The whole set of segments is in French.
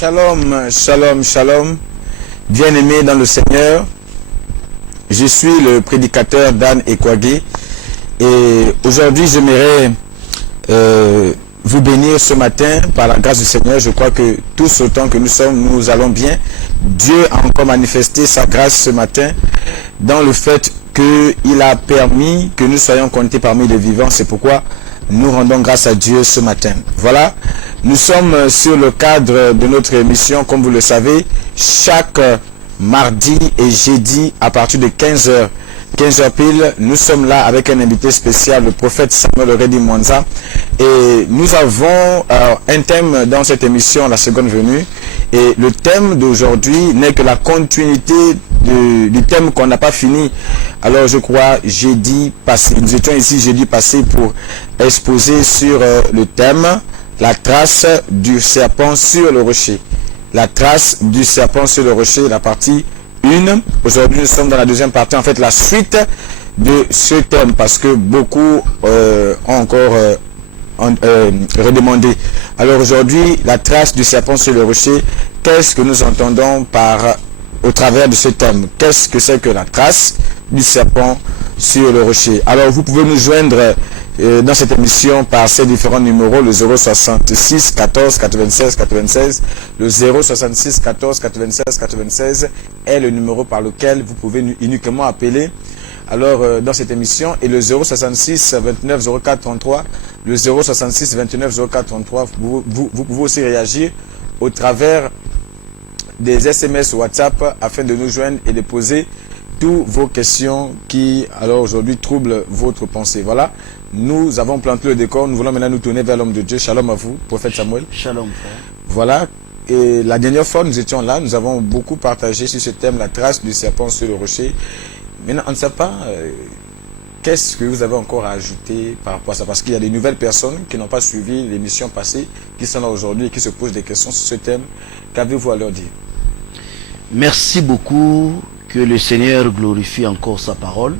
Shalom, shalom, shalom. Bien-aimés dans le Seigneur, je suis le prédicateur Dan Ekwagé et aujourd'hui j'aimerais vous bénir ce matin par la grâce du Seigneur. Je crois que tous autant que nous sommes, nous allons bien. Dieu a encore manifesté sa grâce ce matin dans le fait qu'il a permis que nous soyons comptés parmi les vivants. C'est pourquoi nous rendons grâce à Dieu ce matin. Voilà, nous sommes sur le cadre de notre émission, comme vous le savez, chaque mardi et jeudi à partir de 15h. 15h pile, nous sommes là avec un invité spécial, le prophète Samuel Redi Mwanza. Et nous avons un thème dans cette émission, la seconde venue. Et le thème d'aujourd'hui n'est que la continuité du thème qu'on n'a pas fini. Alors je crois jeudi passé. Nous étions ici jeudi passé pour exposer sur le thème la trace du serpent sur le rocher. La trace du serpent sur le rocher, la partie 1. Aujourd'hui nous sommes dans la deuxième partie, en fait la suite de ce thème, parce que beaucoup ont encore redemandé. Alors aujourd'hui, la trace du serpent sur le rocher, qu'est-ce que nous entendons au travers de ce thème? Qu'est-ce que c'est que la trace du serpent sur le rocher? Alors vous pouvez nous joindre dans cette émission par ces différents numéros, le 066 14 96 96, le 066 14 96 96 est le numéro par lequel vous pouvez uniquement appeler alors dans cette émission, et le 066 29 04 33, le 066 29 04 33, vous pouvez aussi réagir au travers des SMS WhatsApp afin de nous joindre et de poser toutes vos questions qui, alors aujourd'hui, troublent votre pensée. Voilà, nous avons planté le décor, nous voulons maintenant nous tourner vers l'homme de Dieu. Shalom à vous, prophète Samuel. Shalom, frère. Voilà, et la dernière fois, nous étions là, nous avons beaucoup partagé sur ce thème, la trace du serpent sur le rocher. Maintenant, on ne sait pas qu'est-ce que vous avez encore à ajouter par rapport à ça, parce qu'il y a des nouvelles personnes qui n'ont pas suivi l'émission passée, qui sont là aujourd'hui et qui se posent des questions sur ce thème. Qu'avez-vous à leur dire? Merci beaucoup, que le Seigneur glorifie encore sa parole.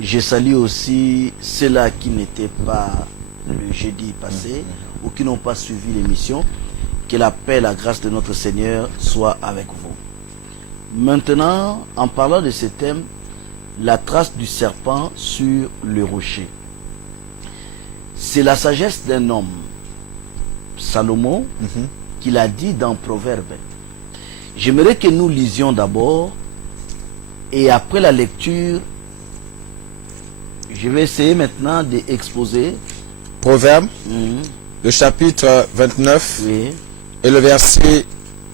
Je salue aussi ceux-là qui n'étaient pas le jeudi passé ou qui n'ont pas suivi l'émission. Que la paix et la grâce de notre Seigneur soient avec vous. Maintenant, en parlant de ce thème, la trace du serpent sur le rocher. C'est la sagesse d'un homme, Salomon, qui l'a dit dans Proverbe. J'aimerais que nous lisions d'abord, et après la lecture, je vais essayer maintenant d'exposer Proverbe, le chapitre 29, oui, et le verset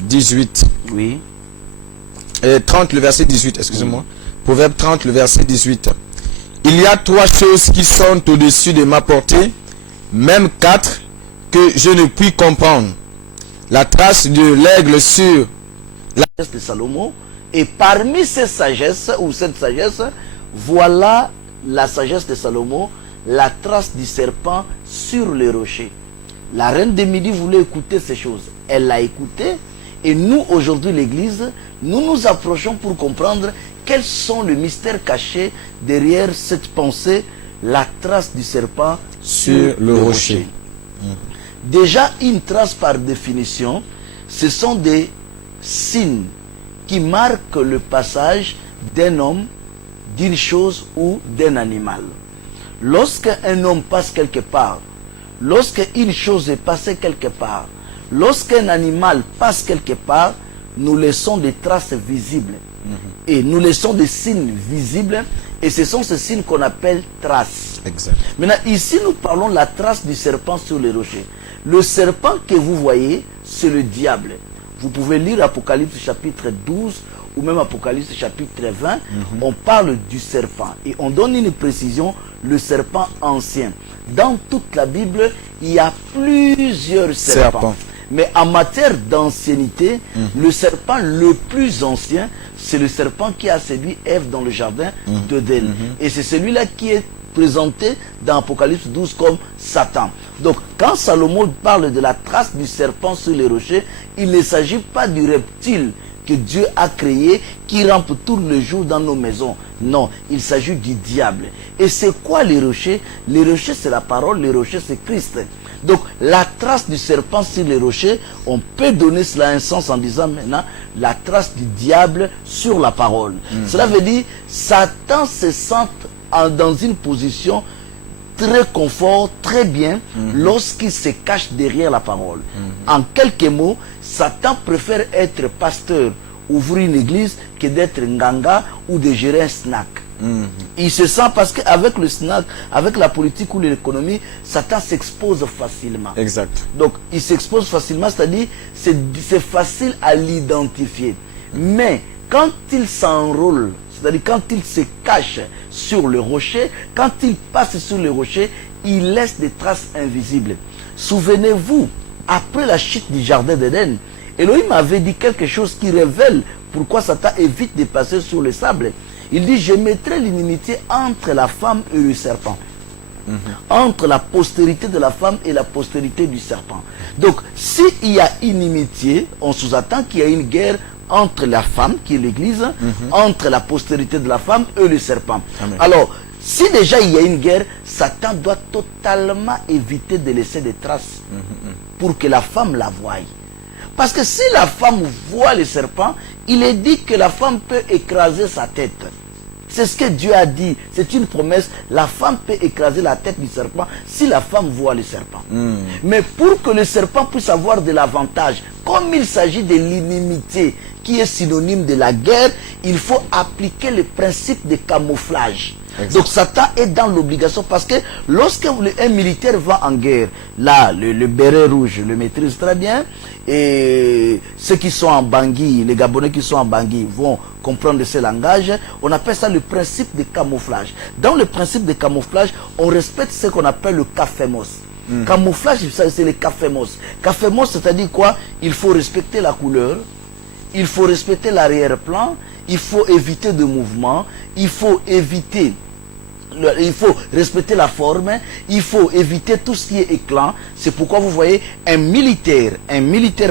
18. oui, Et 30, le verset 18, excusez-moi. Proverbe 30, le verset 18. Il y a 3 choses qui sont au-dessus de ma portée, même 4 que je ne puis comprendre. La trace de l'aigle sur la sagesse de Salomon, et parmi ces sagesses, ou cette sagesse, voilà la sagesse de Salomon, la trace du serpent sur le rocher. La reine de Midi voulait écouter ces choses. Elle l'a écouté, et nous, aujourd'hui, l'Église, nous nous approchons pour comprendre quels sont les mystères cachés derrière cette pensée, la trace du serpent sur le rocher. Déjà, une trace par définition, ce sont des signes qui marquent le passage d'un homme, d'une chose ou d'un animal. Lorsqu'un homme passe quelque part, lorsqu'une chose est passée quelque part, lorsqu'un animal passe quelque part, nous laissons des traces visibles. Et nous laissons des signes visibles, et ce sont ces signes qu'on appelle traces. Exact. Maintenant, ici, nous parlons de la trace du serpent sur les rochers. Le serpent que vous voyez, c'est le diable. Vous pouvez lire Apocalypse chapitre 12 ou même Apocalypse chapitre 20. On parle du serpent et on donne une précision, le serpent ancien. Dans toute la Bible, il y a plusieurs serpents. Mais en matière d'ancienneté, le serpent le plus ancien, c'est le serpent qui a séduit Ève dans le jardin d'Éden. Et c'est celui-là qui est présenté dans Apocalypse 12 comme Satan. Donc, quand Salomon parle de la trace du serpent sur les rochers, il ne s'agit pas du reptile que Dieu a créé, qui rampe tout le jour dans nos maisons. Non, il s'agit du diable. Et c'est quoi les rochers? Les rochers, c'est la parole, les rochers, c'est Christ. Donc la trace du serpent sur les rochers, on peut donner cela un sens en disant maintenant la trace du diable sur la parole. Cela veut dire Satan se sent dans une position très confort, très bien, lorsqu'il se cache derrière la parole. En quelques mots, Satan préfère être pasteur, ouvrir une église, que d'être nganga ou de gérer un snack. Il se sent parce qu'avec le snack, avec la politique ou l'économie, Satan s'expose facilement. Exact. Donc, il s'expose facilement, c'est-à-dire c'est facile à l'identifier. Mais quand il s'enrôle, c'est-à-dire quand il se cache sur le rocher, quand il passe sur le rocher, il laisse des traces invisibles. Souvenez-vous, après la chute du jardin d'Éden, Elohim avait dit quelque chose qui révèle pourquoi Satan évite de passer sur le sable. Il dit, je mettrai l'inimitié entre la femme et le serpent. Entre la postérité de la femme et la postérité du serpent. Donc, s'il y a inimitié, on sous-attend qu'il y a une guerre entre la femme, qui est l'église, entre la postérité de la femme et le serpent. Amen. Alors, si déjà il y a une guerre, Satan doit totalement éviter de laisser des traces pour que la femme la voie. Parce que si la femme voit le serpent, il est dit que la femme peut écraser sa tête. C'est ce que Dieu a dit. C'est une promesse. La femme peut écraser la tête du serpent si la femme voit le serpent. Mais pour que le serpent puisse avoir de l'avantage, comme il s'agit de l'inimité qui est synonyme de la guerre, il faut appliquer le principe de camouflage. Exact. Donc Satan est dans l'obligation parce que lorsque un militaire va en guerre, là, le béret rouge le maîtrise très bien, et ceux qui sont en Bangui, les Gabonais qui sont en Bangui vont comprendre ce langage. On appelle ça le principe de camouflage. Dans le principe de camouflage, on respecte ce qu'on appelle le cafémos. Camouflage, c'est le cafémos. Cafémos, c'est-à-dire quoi? Il faut respecter la couleur, il faut respecter l'arrière-plan, il faut éviter de mouvement, il faut respecter la forme, il faut éviter tout ce qui est éclat. C'est pourquoi vous voyez un militaire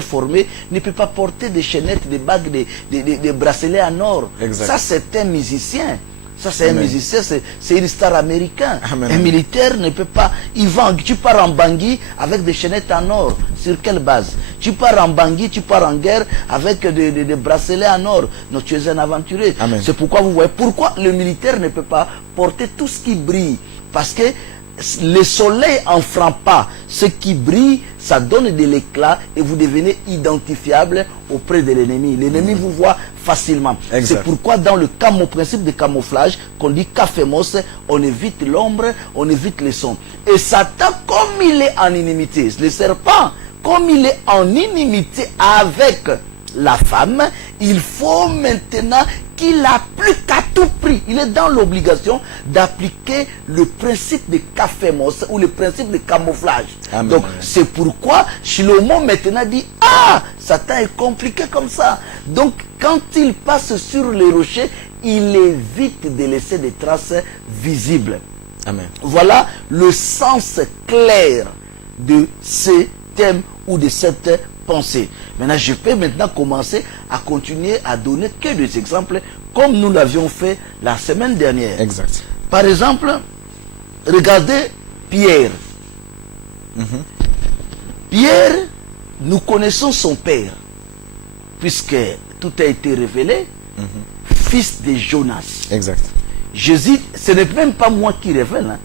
formé ne peut pas porter des chaînettes, des bagues, des bracelets en or. Exact. Ça c'est un musicien. Ça c'est un musicien, c'est une star américain. Un militaire ne peut pas. Tu pars en Bangui avec des chaînettes en or. Sur quelle base? Tu pars en Bangui, tu pars en guerre avec des bracelets en or. Non, tu es un aventurier. C'est pourquoi vous voyez pourquoi le militaire ne peut pas porter tout ce qui brille. Parce que le soleil en frappant ce qui brille, ça donne de l'éclat et vous devenez identifiable auprès de l'ennemi. L'ennemi vous voit facilement. C'est pourquoi dans le principe de camouflage, qu'on dit cafémos, on évite l'ombre, on évite le son. Et Satan, comme il est en inimité, le serpent, comme il est en inimité avec la femme, il faut maintenant qu'il applique à tout prix. Il est dans l'obligation d'appliquer le principe de cafémos ou le principe de camouflage. Donc c'est pourquoi Shlomo maintenant dit, ah, Satan est compliqué comme ça. Donc quand il passe sur les rochers, il évite de laisser des traces visibles. Amen. Voilà le sens clair de ce thème ou de cette pensée. Maintenant, je peux maintenant commencer à continuer à donner que des exemples comme nous l'avions fait la semaine dernière. Exact. Par exemple, regardez Pierre. Pierre, nous connaissons son père, puisque tout a été révélé, fils de Jonas. Exact. Jésus, ce n'est même pas moi qui révèle,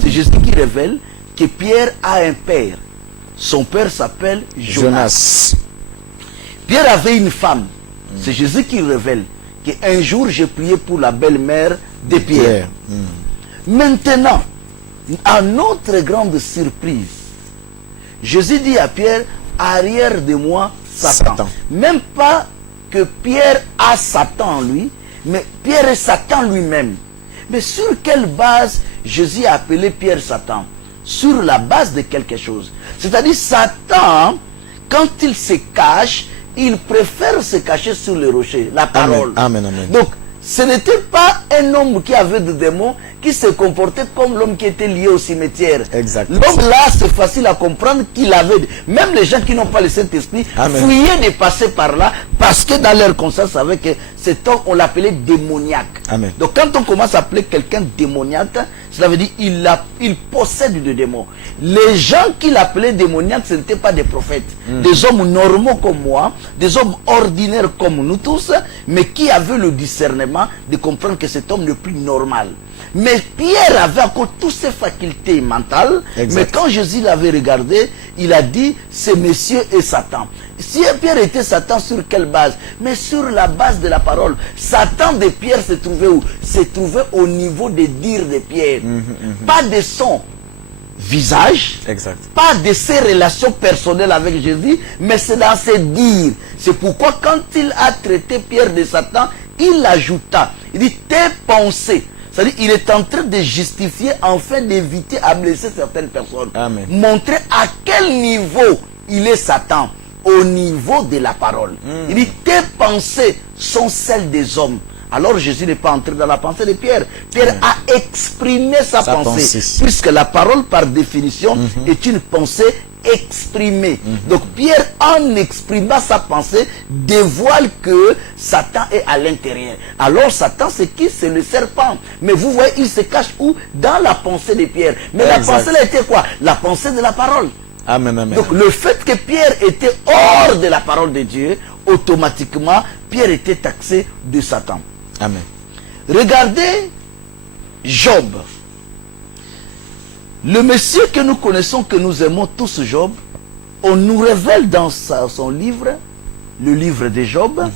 c'est Jésus qui révèle que Pierre a un père. Son père s'appelle Jonas. Pierre avait une femme. C'est Jésus qui révèle qu'un jour j'ai prié pour la belle-mère de Pierre. Maintenant, à notre grande surprise, Jésus dit à Pierre, arrière de moi Satan. Même pas que Pierre a Satan en lui, mais Pierre est Satan lui-même. Mais sur quelle base Jésus a appelé Pierre Satan? Sur la base de quelque chose. C'est-à-dire Satan, quand il se cache, il préfère se cacher sur le rocher, la parole. Amen, amen. Donc, ce n'était pas un homme qui avait des démons, qui se comportait comme l'homme qui était lié au cimetière. L'homme là, c'est facile à comprendre qu'il avait... Même les gens qui n'ont pas le Saint-Esprit fouillaient de passer par là, parce que dans leur conscience, avec cet homme, on l'appelait démoniaque. Amen. Donc quand on commence à appeler quelqu'un démoniaque, Cela veut dire il possède des démons. Les gens qu'il appelait démoniaques, ce n'étaient pas des prophètes. Des hommes normaux comme moi, des hommes ordinaires comme nous tous, mais qui avaient le discernement de comprendre que cet homme n'est plus normal. Mais Pierre avait encore toutes ses facultés mentales. Exact. Mais quand Jésus l'avait regardé, il a dit, ce monsieur est Satan. Si Pierre était Satan, sur quelle base? Mais sur la base de la parole. Satan de Pierre se trouvait où? Se trouvait au niveau des dires de Pierre. Pas de son visage, Exact. pas de ses relations personnelles avec Jésus, mais c'est dans ses dires. C'est pourquoi quand il a traité Pierre de Satan, il ajouta, il dit tes pensées. C'est-à-dire il est en train de justifier afin d'éviter à blesser certaines personnes. Amen. Montrer à quel niveau il est Satan. Au niveau de la parole. Il dit tes pensées sont celles des hommes. Alors Jésus n'est pas entré dans la pensée de Pierre. Pierre a exprimé sa pensée. Puisque la parole par définition est une pensée exprimée. Donc Pierre, en exprimant sa pensée, dévoile que Satan est à l'intérieur. Alors Satan, c'est qui? C'est le serpent. Mais vous voyez, il se cache où? Dans la pensée de Pierre. Mais la pensée là était quoi? La pensée de la parole. Amen, amen. Donc le fait que Pierre était hors de la parole de Dieu, automatiquement, Pierre était taxé de Satan. Amen. Regardez Job. Le monsieur que nous connaissons, que nous aimons tous, Job, on nous révèle dans son livre, le livre de Job,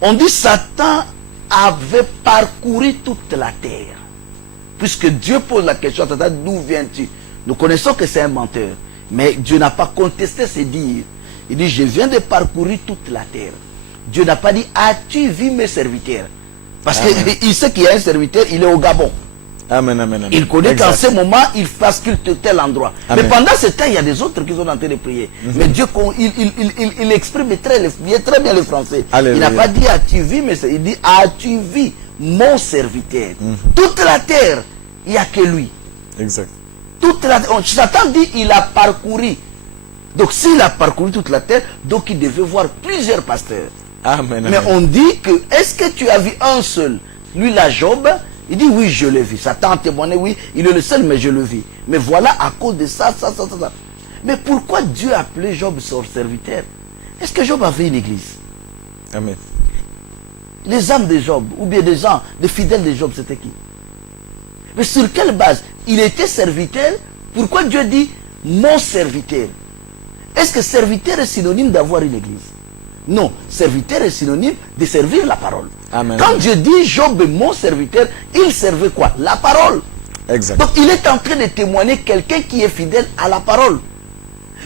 on dit Satan avait parcouru toute la terre. Puisque Dieu pose la question à Satan, d'où viens-tu? Nous connaissons que c'est un menteur. Mais Dieu n'a pas contesté ses dires. Il dit, je viens de parcourir toute la terre. Dieu n'a pas dit, as-tu vu mes serviteurs? Parce qu'il sait qu'il y a un serviteur, il est au Gabon. Amen, amen, amen. Il connaît qu'en ce moment, il bascule tel endroit. Amen. Mais pendant ce temps, il y a des autres qui sont en train de prier. Mais Dieu, il exprime très bien le français. Alléluia. Il n'a pas dit, as-tu vu mes serviteurs? Il dit, as-tu vu mon serviteur? Toute la terre, il n'y a que lui. Exact. Satan dit il a parcouru. Donc s'il a parcouru toute la terre, donc il devait voir plusieurs pasteurs. Amen, amen. Mais on dit que, est-ce que tu as vu un seul? Lui, la Job, il dit oui, je l'ai vu. Satan a témoigné, oui, il est le seul, mais je le vis. Mais voilà, à cause de ça. Mais pourquoi Dieu a appelé Job son serviteur? Est-ce que Job avait une église? Amen. Les âmes de Job, ou bien des gens, des fidèles de Job, c'était qui? Mais sur quelle base? Il était serviteur. Pourquoi Dieu dit mon serviteur? Est-ce que serviteur est synonyme d'avoir une église? Non, serviteur est synonyme de servir la parole. Amen. Quand Dieu dit Job est mon serviteur, il servait quoi? La parole. Exact. Donc il est en train de témoigner quelqu'un qui est fidèle à la parole.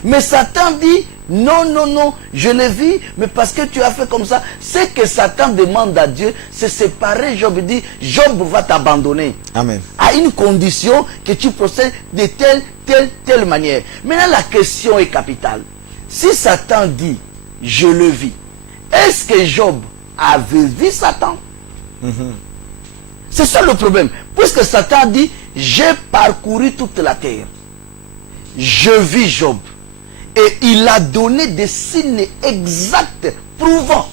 Mais Satan dit non, je l'ai vu, mais parce que tu as fait comme ça, ce que Satan demande à Dieu, c'est séparer Job. Il dit, Job va t'abandonner. Amen. À une condition que tu procèdes de telle manière. Maintenant, la question est capitale. Si Satan dit, je le vis, est-ce que Job avait vu Satan? C'est ça le problème. Puisque Satan dit, j'ai parcouru toute la terre. Je vis Job. Et il a donné des signes exacts, prouvant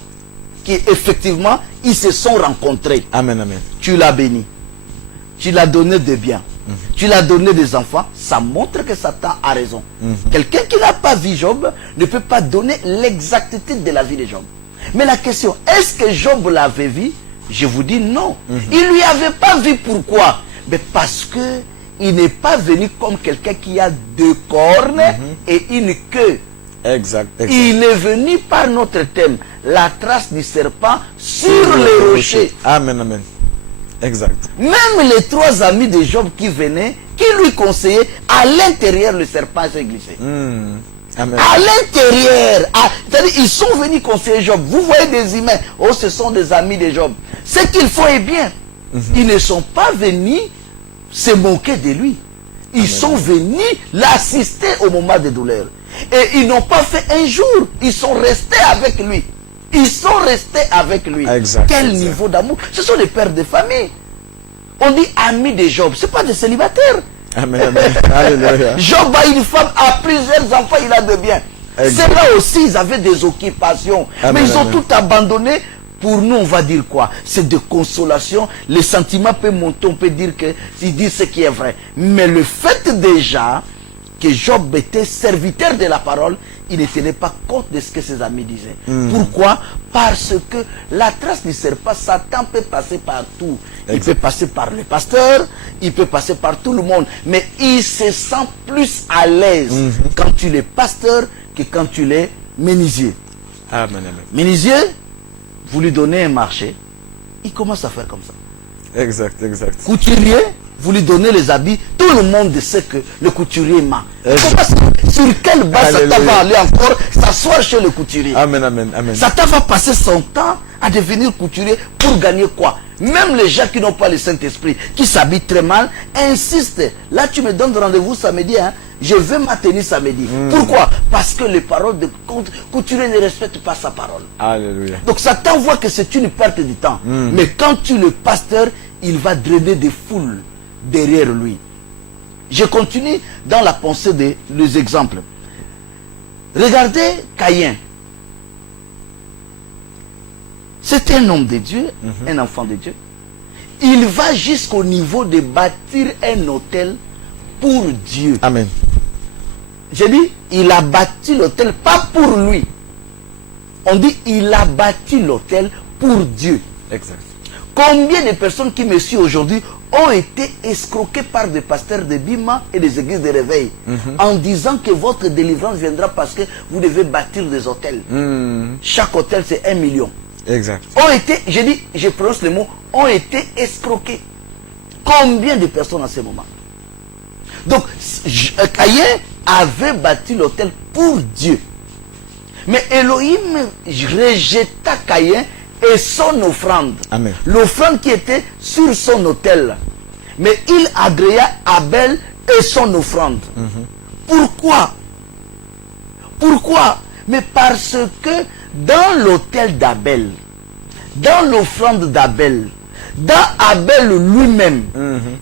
qu'effectivement, ils se sont rencontrés. Amen, amen. Tu l'as béni. Tu l'as donné des biens. Tu l'as donné des enfants. Ça montre que Satan a raison. Quelqu'un qui n'a pas vu Job ne peut pas donner l'exactitude de la vie de Job. Mais la question, est-ce que Job l'avait vu? Je vous dis non. Il ne lui avait pas vu. Pourquoi? Mais parce que il n'est pas venu comme quelqu'un qui a 2 cornes et une queue. Exact. Il est venu par notre thème, la trace du serpent sur les rochers. Amen, amen. Exact. Même les 3 amis de Job qui venaient, qui lui conseillaient, à l'intérieur, le serpent s'est glissé. Amen. À l'intérieur. C'est-à-dire, ils sont venus conseiller Job. Vous voyez des humains. Oh, ce sont des amis de Job. Ce qu'ils font est bien. Ils ne sont pas venus se moquer de lui. Ils sont venus l'assister au moment de douleur. Et ils n'ont pas fait un jour. Ils sont restés avec lui. Ils sont restés avec lui. Exact, Quel exact. niveau d'amour. Ce sont des pères de famille. On dit amis de Job. Ce n'est pas des célibataires. Amen, amen. Alléluia. Job a une femme, a plusieurs enfants, il a de biens. Exact. C'est là aussi, ils avaient des occupations. Amen, mais ils ont amen. tout abandonné Pour nous, on va dire quoi? C'est de consolation. Les sentiments peuvent monter, on peut dire que il dit ce qui est vrai. Mais le fait déjà que Job était serviteur de la parole, il ne tenait pas compte de ce que ses amis disaient. Pourquoi? Parce que la trace du serpent, Satan peut passer partout. Il peut passer par les pasteurs, il peut passer par tout le monde. Mais il se sent plus à l'aise quand tu es pasteur que quand tu es menuisier. Amen, amen. Menuisier, vous lui donnez un marché, il commence à faire comme ça. Exact, exact. Couturier, vous lui donnez les habits, tout le monde sait que le couturier ment. Sur quelle base Satan va aller encore s'asseoir chez le couturier? Amen, amen, amen. Satan va passer son temps à devenir couturier pour gagner quoi? Même les gens qui n'ont pas le Saint-Esprit, qui s'habillent très mal, insistent. Là, tu me donnes rendez-vous samedi, hein? Je vais m'atteindre samedi. Pourquoi? Parce que les paroles de couturier ne respectent pas sa parole. Alléluia. Donc Satan voit que c'est une perte de temps. Mais quand tu le pasteur, il va drainer des foules derrière lui. Je continue dans la pensée des exemples. Regardez Caïn. C'est un homme de Dieu, un enfant de Dieu. Il va jusqu'au niveau de bâtir un autel pour Dieu. Amen. J'ai dit, il a bâti l'autel, pas pour lui. On dit, il a bâti l'autel pour Dieu. Exact. Combien de personnes qui me suivent aujourd'hui ont été escroquées par des pasteurs de Bima et des églises de réveil en disant que votre délivrance viendra parce que vous devez bâtir des hôtels. Chaque hôtel, c'est 1 million. Exact. Ont été, j'ai dit, je prononce le mot, ont été escroqués. Combien de personnes en ce moment? Donc, Caïn avait bâti l'autel pour Dieu. Mais Elohim rejeta Caïn et son offrande. Amen. L'offrande qui était sur son autel. Mais il agréa Abel et son offrande. Pourquoi? Pourquoi? Mais parce que dans l'autel d'Abel, dans l'offrande d'Abel, dans Abel lui-même,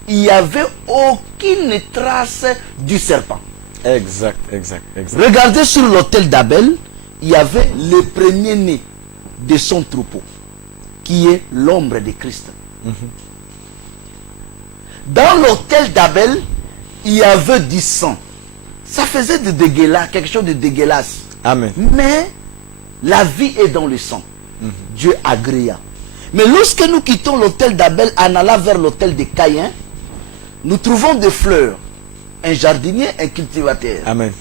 il n'y avait aucune trace du serpent. Exact, exact, exact. Regardez sur l'autel d'Abel, il y avait le premier-né de son troupeau, qui est l'ombre de Christ. Dans l'autel d'Abel, il y avait du sang. Ça faisait de dégueulasse, quelque chose de dégueulasse. Amen. Mais la vie est dans le sang. Dieu agréa. Mais lorsque nous quittons l'autel d'Abel en allant vers l'autel de Caïn, nous trouvons des fleurs, un jardinier, un cultivateur. Amen.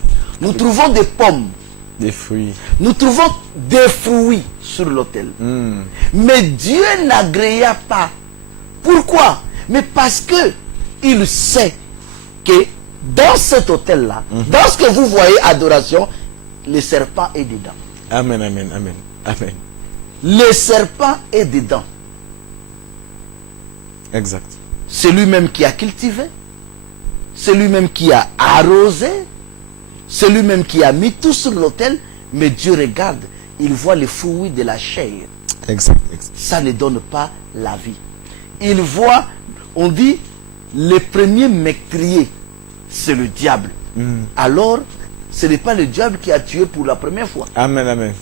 Nous trouvons des pommes. Des fruits. Nous trouvons des fruits sur l'autel. Mais Dieu n'agréa pas. Pourquoi? Mais parce que il sait que dans cet autel-là, dans ce que vous voyez adoration, le serpent est dedans. Amen, amen, amen, amen. Le serpent est dedans. Exact. C'est lui-même qui a cultivé. C'est lui-même qui a arrosé. C'est lui-même qui a mis tout sur l'autel. Mais Dieu regarde. Il voit les fruits de la chair. Exact, exact. Ça ne donne pas la vie. Il voit, on dit, le premier meurtrier, c'est le diable. Alors, ce n'est pas le diable qui a tué pour la première fois. Amen, amen.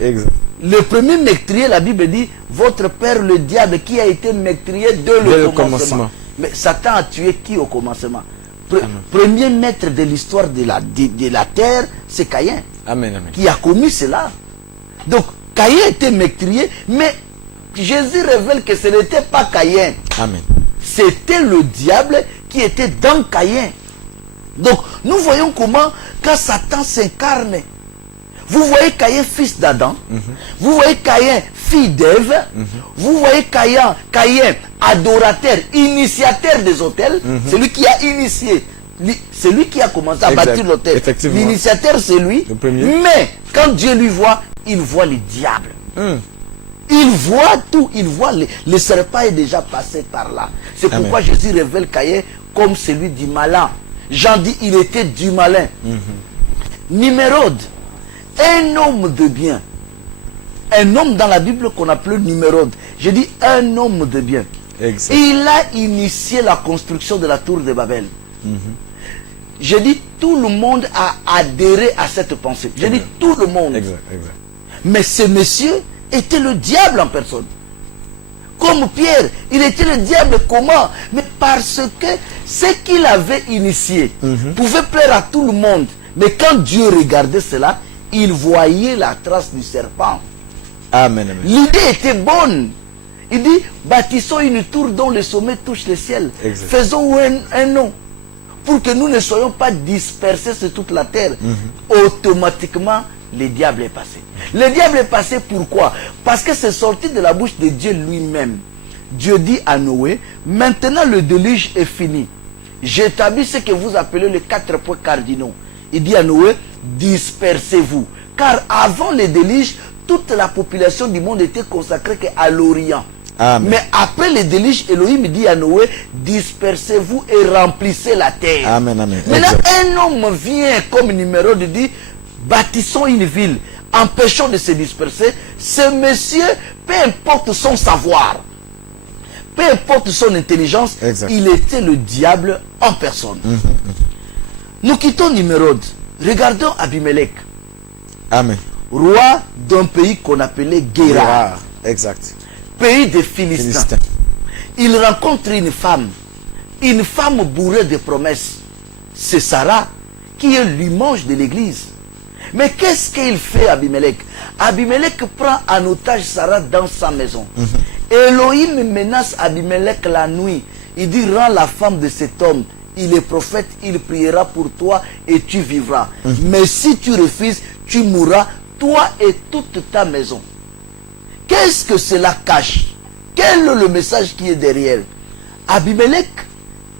Exact. Le premier meurtrier, la Bible dit, votre père le diable qui a été meurtrier dès le commencement. Mais Satan a tué qui au commencement? Premier maître de l'histoire de la terre, c'est Caïn. Amen, amen. Qui a commis cela. Donc, Caïn était meurtrier, mais Jésus révèle que ce n'était pas Caïn. Amen. C'était le diable qui était dans Caïn. Donc, nous voyons comment, quand Satan s'incarne, vous voyez Caïn, fils d'Adam, vous voyez Caïn, fille d'Ève, vous voyez Caïn, adorateur, initiateur des autels, c'est lui qui a initié, c'est lui qui a commencé à bâtir l'autel. L'initiateur, c'est lui, mais quand Dieu lui voit, il voit le diable. Il voit tout, il voit le serpent est déjà passé par là. C'est pourquoi Jésus révèle Caïn comme celui du malin. Jean dit, il était du malin. Nimérode, un homme de bien. Un homme dans la Bible qu'on appelle Nimérode. Je dis un homme de bien. Exact. Il a initié la construction de la tour de Babel. Je dis tout le monde a adhéré à cette pensée. Je dis tout le monde. Exact, exact. Mais ce monsieur était le diable en personne. Comme Pierre, il était le diable comment? Mais parce que ce qu'il avait initié pouvait plaire à tout le monde. Mais quand Dieu regardait cela, il voyait la trace du serpent. Amen. Amen. L'idée était bonne. Il dit, bâtissons une tour dont le sommet touche le ciel. Exact. Faisons un nom. Pour que nous ne soyons pas dispersés sur toute la terre. Automatiquement, le diable est passé. Le diable est passé pourquoi? Parce que c'est sorti de la bouche de Dieu lui-même. Dieu dit à Noé, maintenant le déluge est fini. J'établis ce que vous appelez les 4 points cardinaux. Il dit à Noé, dispersez-vous. Car avant le déluge, toute la population du monde était consacrée qu'à l'Orient. Amen. Mais après le déluge, Elohim dit à Noé, dispersez-vous et remplissez la terre. Amen, amen. Maintenant, Exact. un homme vient comme numéro de dire, bâtissons une ville, empêchons de se disperser. Ce monsieur, peu importe son savoir, peu importe son intelligence, Exact. il était le diable en personne. Nous quittons Nimrod. Regardons Abimelech, Amen. roi d'un pays qu'on appelait Guérar, Exact. pays des Philistins. Philistin. Il rencontre une femme bourrée de promesses. C'est Sarah qui est l'image de l'église. Mais qu'est-ce qu'il fait Abimelech? Abimelech prend en otage Sarah dans sa maison. Elohim menace Abimelech la nuit. Il dit, rends la femme de cet homme. Il est prophète, il priera pour toi et tu vivras. Mais si tu refuses, tu mourras, toi et toute ta maison. Qu'est-ce que cela cache? Quel est le message qui est derrière? Abimelech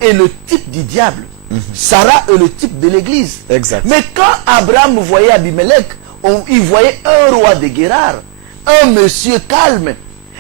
est le type du diable. Sarah est le type de l'église. Exact. Mais quand Abraham voyait Abimelech, il voyait un roi de Guérar, un monsieur calme.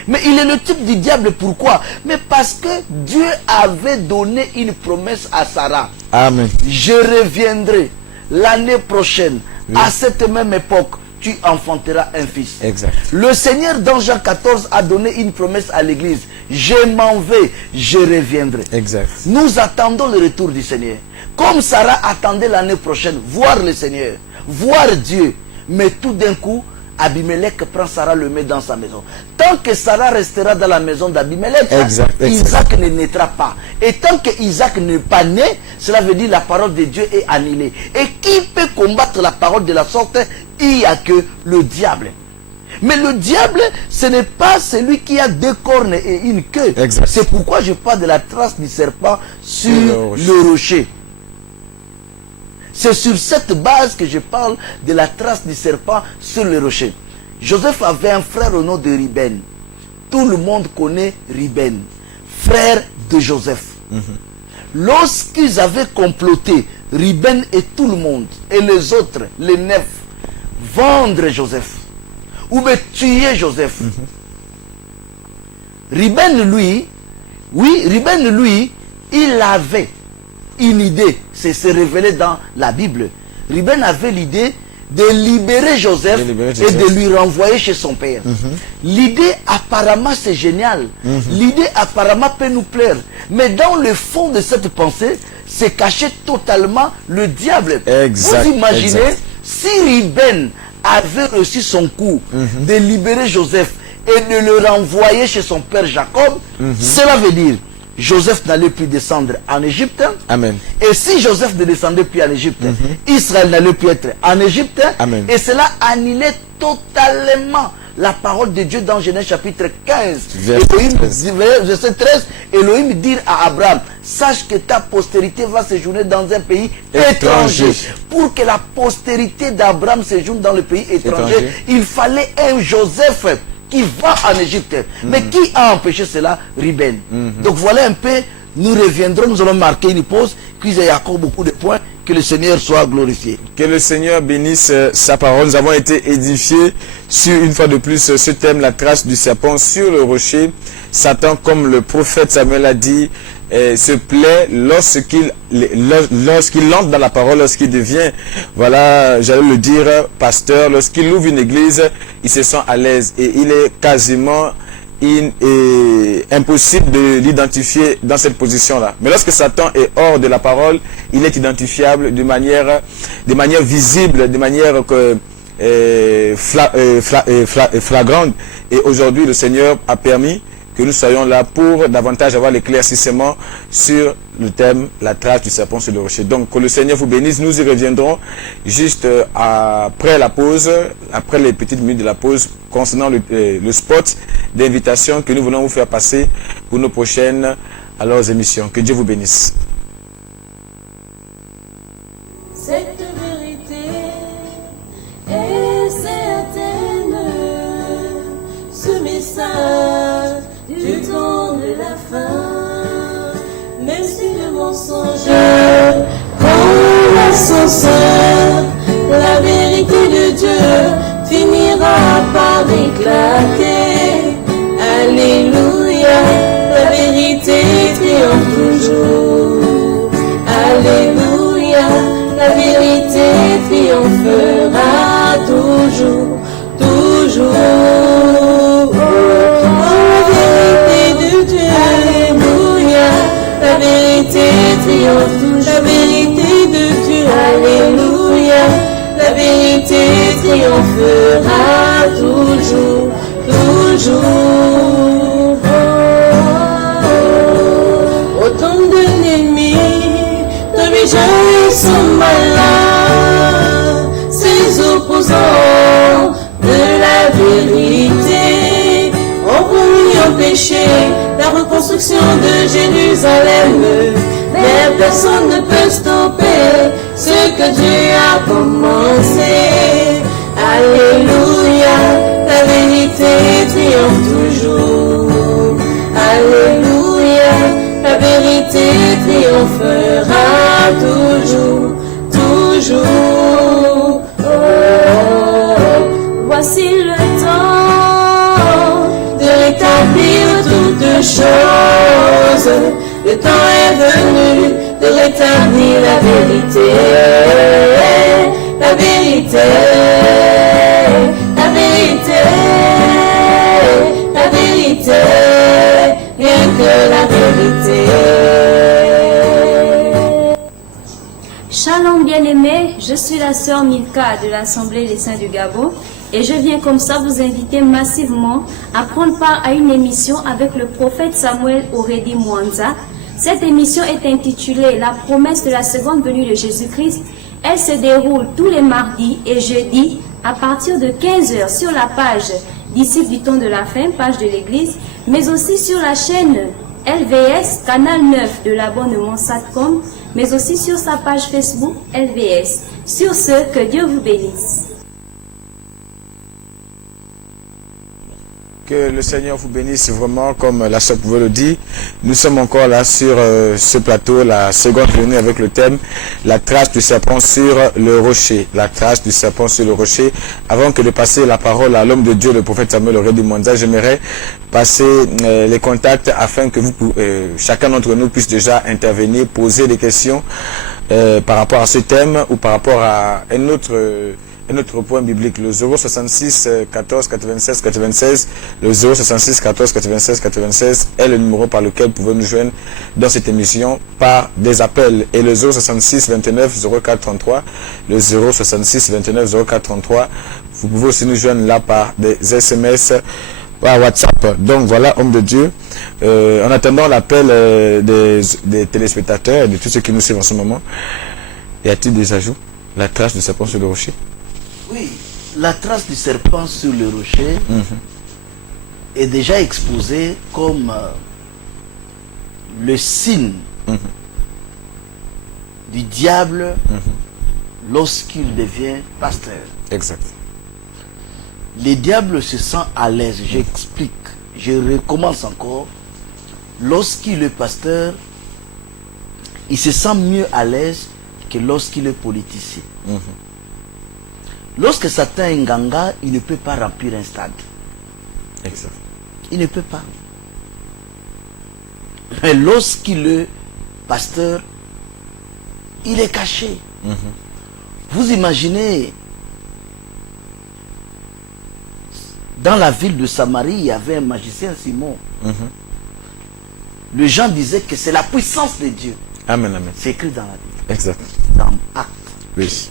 Mais il est le type du diable. Pourquoi? Mais parce que Dieu avait donné une promesse à Sarah. Amen. Je reviendrai l'année prochaine, à cette même époque, tu enfanteras un fils. Exact. Le Seigneur dans Jean 14 a donné une promesse à l'église. Je m'en vais, je reviendrai. Exact. Nous attendons le retour du Seigneur. Comme Sarah attendait l'année prochaine, voir le Seigneur, voir Dieu. Mais tout d'un coup, Abimelech prend Sarah, le met dans sa maison. Tant que Sarah restera dans la maison d'Abimelech, Isaac ne naîtra pas. Et tant que Isaac n'est pas né, cela veut dire la parole de Dieu est annulée. Et qui peut combattre la parole de la sorte? Il n'y a que le diable. Mais le diable, ce n'est pas celui qui a 2 cornes et une queue. C'est pourquoi je parle de la trace du serpent sur le rocher. C'est sur cette base que je parle de la trace du serpent sur le rocher. Joseph avait un frère au nom de Ruben. Tout le monde connaît Ruben, frère de Joseph. Lorsqu'ils avaient comploté, Ruben et tout le monde, et les autres, les 9, vendre Joseph, ou me tuer Joseph. Ruben, lui, il avait une idée, c'est révélé dans la Bible. Ruben avait l'idée de libérer Joseph et de lui renvoyer chez son père. L'idée apparemment c'est génial. L'idée apparemment peut nous plaire. Mais dans le fond de cette pensée, c'est caché totalement le diable. Vous imaginez si Ruben avait reçu son coup de libérer Joseph et de le renvoyer chez son père Jacob, cela veut dire Joseph n'allait plus descendre en Égypte. Amen. Et si Joseph ne descendait plus en Égypte, Israël n'allait plus être en Égypte. Amen. Et cela annulait totalement la parole de Dieu dans Genèse chapitre 15. Verset 13. Elohim dit à Abraham, sache que ta postérité va séjourner dans un pays étranger. Pour que la postérité d'Abraham séjourne dans le pays étranger, il fallait un Joseph qui va en Égypte. Mais qui a empêché cela? Ruben. Donc voilà un peu, nous reviendrons, nous allons marquer une pause, qu'il y a encore beaucoup de points, que le Seigneur soit glorifié. Que le Seigneur bénisse sa parole. Nous avons été édifiés sur, une fois de plus, ce thème, la trace du serpent sur le rocher. Satan, comme le prophète Samuel a dit, se plaît lorsqu'il entre dans la parole, lorsqu'il devient, voilà, j'allais le dire, pasteur, lorsqu'il ouvre une église, il se sent à l'aise et il est quasiment impossible de l'identifier dans cette position-là. Mais lorsque Satan est hors de la parole, il est identifiable de manière visible, de manière flagrante. Et aujourd'hui, le Seigneur a permis que nous soyons là pour davantage avoir l'éclaircissement sur le thème, la trace du serpent sur le rocher. Donc, que le Seigneur vous bénisse. Nous y reviendrons juste après la pause, après les petites minutes de la pause, concernant le spot d'invitation que nous voulons vous faire passer pour nos prochaines émissions. Que Dieu vous bénisse. Cette vérité est certaine, ce message du temps de la fin, même si le mensonge prend l'ascenseur, la vérité de Dieu finira par éclater. Alléluia, la vérité triomphe toujours. Alléluia, la vérité triomphera toujours, toujours. La vérité triomphe toujours. La vérité de Dieu, alléluia. La vérité triomphera toujours, toujours. Autant d'ennemis, de méchants sont malins, ces opposants de la vérité ont promis empêcher la reconstruction de Jérusalem, mais personne ne peut stopper ce que Dieu a commencé. Alléluia, la vérité triomphe toujours. Alléluia, la vérité triomphera toujours, toujours. Voici le temps de rétablir toutes choses. Le temps est venu de rétablir la vérité, la vérité, la vérité, la vérité, rien que la vérité. Shalom bien-aimés, je suis la sœur Milka de l'Assemblée des Saints du Gabon et je viens comme ça vous inviter massivement à prendre part à une émission avec le prophète Samuel Oredi Mwanza. Cette émission est intitulée La promesse de la seconde venue de Jésus-Christ. Elle se déroule tous les mardis et jeudis à partir de 15 h sur la page Disciples du temps de la fin, page de l'église, mais aussi sur la chaîne LVS, canal 9 de l'abonnement Satcom, mais aussi sur sa page Facebook LVS. Sur ce, que Dieu vous bénisse. Que le Seigneur vous bénisse vraiment, comme la sœur pouvait le dire. Nous sommes encore là sur ce plateau, la seconde venue avec le thème la trace du serpent sur le rocher. La trace du serpent sur le rocher. Avant que de passer la parole à l'homme de Dieu, le prophète Samuel Oredi Mwanza, j'aimerais passer les contacts afin que chacun d'entre nous puisse déjà intervenir, poser des questions par rapport à ce thème ou par rapport à un autre point biblique, le 066 14 96 96, le 066 14 96 96 est le numéro par lequel vous pouvez nous joindre dans cette émission par des appels, et le 066 29 04 33, le 066 29 04 33, vous pouvez aussi nous joindre là par des SMS, par WhatsApp. Donc voilà, homme de Dieu, en attendant l'appel des téléspectateurs et de tous ceux qui nous suivent en ce moment, y a-t-il des ajouts? La trace du serpent sur le rocher? Oui, la trace du serpent sur le rocher est déjà exposée comme le signe du diable lorsqu'il devient pasteur. Exact. Le diable se sent à l'aise, j'explique, je recommence encore. Lorsqu'il est pasteur, il se sent mieux à l'aise que lorsqu'il est politicien. Lorsque Satan est nganga, il ne peut pas remplir un stade. Exact. Il ne peut pas. Mais lorsqu'il est pasteur, il est caché. Vous imaginez, dans la ville de Samarie, il y avait un magicien Simon. Les gens disaient que c'est la puissance de Dieu. Amen, amen. C'est écrit dans la Bible. Exact. Dans Actes. Oui.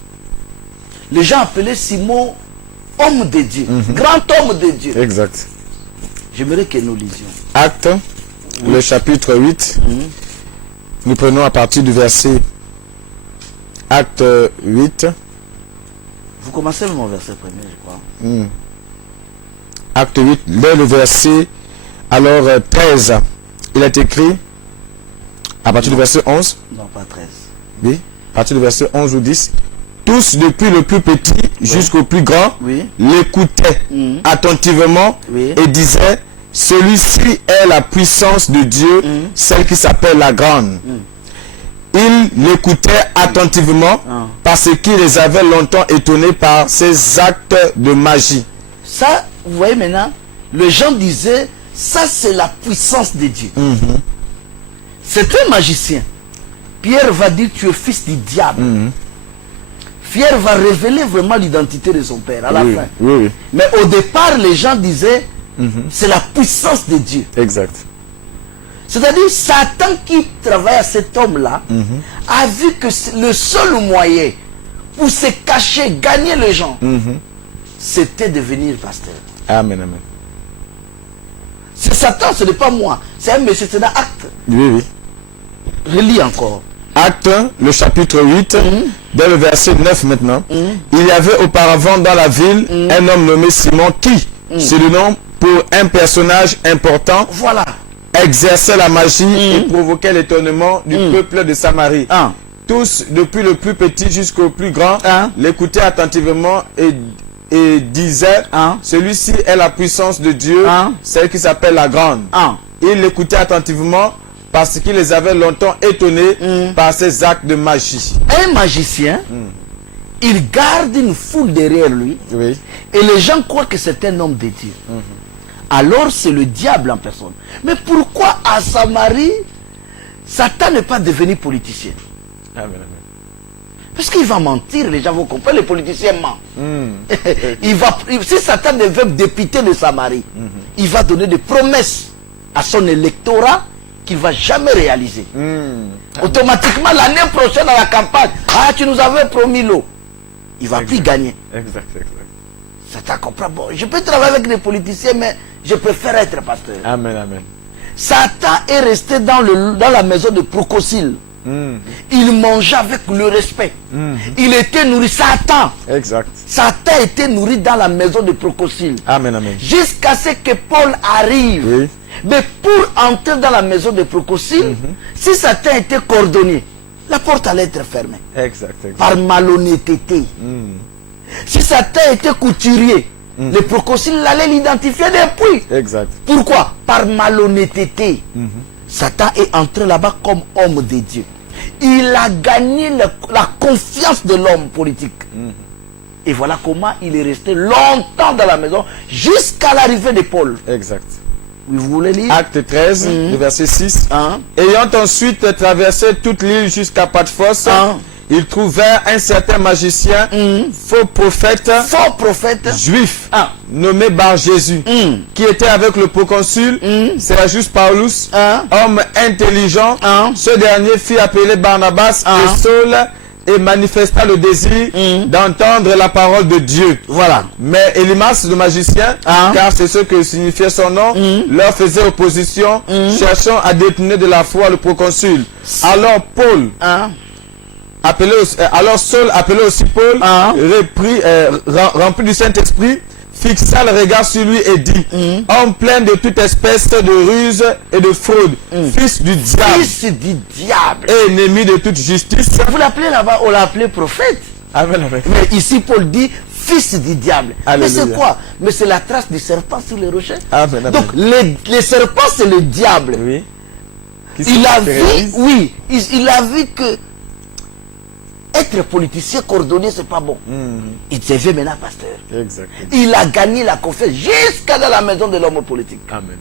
Les gens appelaient Simon homme de Dieu, grand homme de Dieu. Exact. J'aimerais que nous lisions. Actes, le chapitre 8. Nous prenons à partir du verset Acte 8. Vous commencez mon verset premier, je crois. Acte 8, dès le verset alors 13. Il est écrit à partir du verset 11. Non, pas 13. Oui, à partir du verset 11 ou 10. Tous, depuis le plus petit jusqu'au plus grand, Oui. l'écoutaient attentivement Oui. et disaient, celui-ci est la puissance de Dieu, celle qui s'appelle la grande. Ils l'écoutaient attentivement parce qu'il les avait longtemps étonnés par ses actes de magie. Ça, vous voyez maintenant, les gens disaient, ça c'est la puissance de Dieu. C'est un magicien. Pierre va dire, tu es fils du diable. Pierre va révéler vraiment l'identité de son père à la fin. Oui, Mais au départ, les gens disaient, c'est la puissance de Dieu. exact. C'est-à-dire, Satan qui travaille à cet homme-là, a vu que le seul moyen pour se cacher, gagner les gens, c'était devenir pasteur. Amen, amen. C'est Satan, ce n'est pas moi. C'est un monsieur, c'est un acte. Oui. Relis encore. Acte, le chapitre 8, dès le verset 9 maintenant. Il y avait auparavant dans la ville un homme nommé Simon qui, c'est le nom pour un personnage important, Voilà. exerçait la magie et provoquait l'étonnement du peuple de Samarie. Tous, depuis le plus petit jusqu'au plus grand, l'écoutaient attentivement et disaient, celui-ci est la puissance de Dieu, celle qui s'appelle la grande. Ils l'écoutaient attentivement parce qu'il les avait longtemps étonnés par ses actes de magie. Un magicien, il garde une foule derrière lui, Oui. et les gens croient que c'est un homme de Dieu. Alors c'est le diable en personne. Mais pourquoi à Samarie, Satan n'est pas devenu politicien? Amen, amen. Parce qu'il va mentir, les gens vont comprendre, les politiciens mentent. Si Satan devait député de Samarie, il va donner des promesses à son électorat qu'il ne va jamais réaliser. Automatiquement, l'année prochaine à la campagne, tu nous avais promis l'eau. Il ne va plus gagner. Exact. Satan comprend. Bon, je peux travailler avec des politiciens, mais je préfère être pasteur. Amen, amen. Satan est resté dans la maison de Prococyle. Il mangeait avec le respect. Il était nourri. Satan était nourri dans la maison de Prococyle. Amen, amen. Jusqu'à ce que Paul arrive. Oui. Mais pour entrer dans la maison de Prococyle, si Satan était cordonnier, la porte allait être fermée. Exact. Par malhonnêteté. Si Satan était couturier, le Prococyle allait l'identifier depuis. Exact. Pourquoi? Par malhonnêteté. Satan est entré là-bas comme homme de Dieu. Il a gagné la confiance de l'homme politique. Et voilà comment il est resté longtemps dans la maison jusqu'à l'arrivée de Paul. Exact. Oui, vous voulez lire? Acte 13, le verset 6. Ayant ensuite traversé toute l'île jusqu'à Paphos, ils trouvèrent un certain magicien, faux prophète juif, nommé Bar Jésus, qui était avec le proconsul Sergius Paulus, homme intelligent. Ce dernier fit appeler Barnabas et Saul et manifesta le désir d'entendre la parole de Dieu. Voilà. Mais Elimas, le magicien, car c'est ce que signifiait son nom, leur faisait opposition, cherchant à détourner de la foi le proconsul. Alors Paul, alors Saul, appelé aussi Paul, rempli du Saint-Esprit, fixa le regard sur lui et dit, homme plein de toute espèce de ruse et de fraude, fils du diable, et ennemi de toute justice. Vous l'appelez là-bas, on l'appelait prophète. Amen, amen. Mais ici Paul dit fils du diable. Alléluia. Mais c'est quoi? Mais c'est la trace du serpent sur les rochers. Amen, amen. Donc les serpents c'est le diable. Oui. Il a vu que être politicien coordonné, c'est pas bon. Il devient maintenant pasteur. Exact. Il a gagné la confiance jusqu'à dans la maison de l'homme politique. Amen.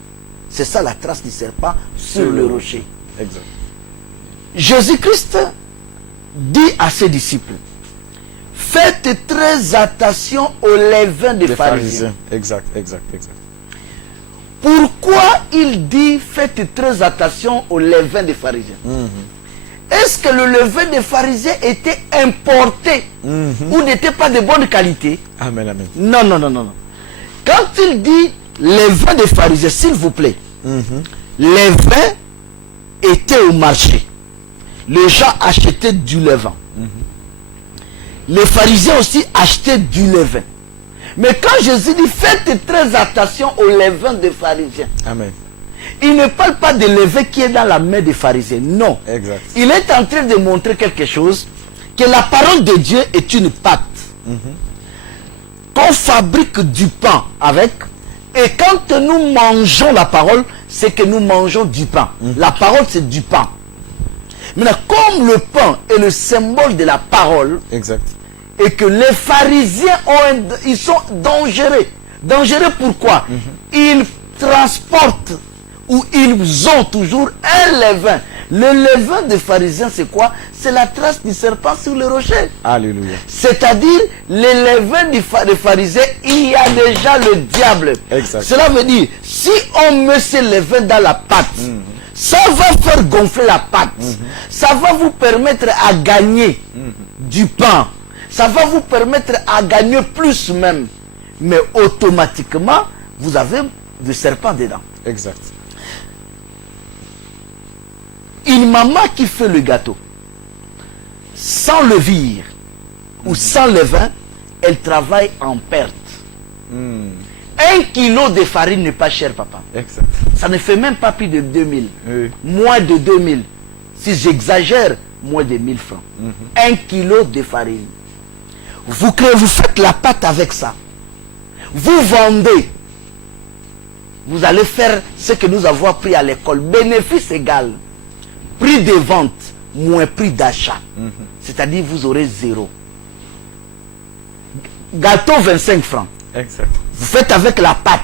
C'est ça la trace du serpent sur le rocher. Exact. Jésus-Christ dit à ses disciples, faites très attention au levain des pharisiens. Exact. Pourquoi il dit faites très attention au levain des pharisiens? Est-ce que le levain des pharisiens était importé ou n'était pas de bonne qualité? Amen, amen. Non. Quand il dit les vins des pharisiens, s'il vous plaît, les vins étaient au marché. Les gens achetaient du levain. Les pharisiens aussi achetaient du levain. Mais quand Jésus dit faites très attention au levain des pharisiens, Amen. il ne parle pas de levain qui est dans la main des pharisiens. Non. Exact. Il est en train de montrer quelque chose, que la parole de Dieu est une pâte. Qu'on fabrique du pain avec. Et quand nous mangeons la parole, c'est que nous mangeons du pain. La parole, c'est du pain. Maintenant, comme le pain est le symbole de la parole, Exact. et que les pharisiens ils sont dangereux. Dangereux pourquoi? Ils transportent ou ils ont toujours un levain. Le levain des pharisiens, c'est quoi? C'est la trace du serpent sur le rocher. Alléluia. C'est-à-dire, le levain des pharisiens, il y a déjà le diable. Exact. Cela veut dire, si on met ce levain dans la pâte, ça va faire gonfler la pâte. Ça va vous permettre à gagner du pain. Ça va vous permettre à gagner plus même. Mais automatiquement, vous avez du serpent dedans. Exact. Une maman qui fait le gâteau, sans levure ou sans levain, elle travaille en perte. 1 kilo de farine n'est pas cher, papa. Exact. Ça ne fait même pas plus de 2000. Oui. Moins de 2000. Si j'exagère, moins de 1000 francs. 1 kilo de farine. Vous faites la pâte avec ça. Vous vendez. Vous allez faire ce que nous avons appris à l'école. Bénéfice égal. Prix de vente moins prix d'achat. C'est-à-dire vous aurez 0. Gâteau 25 francs. Exact. Vous faites avec la pâte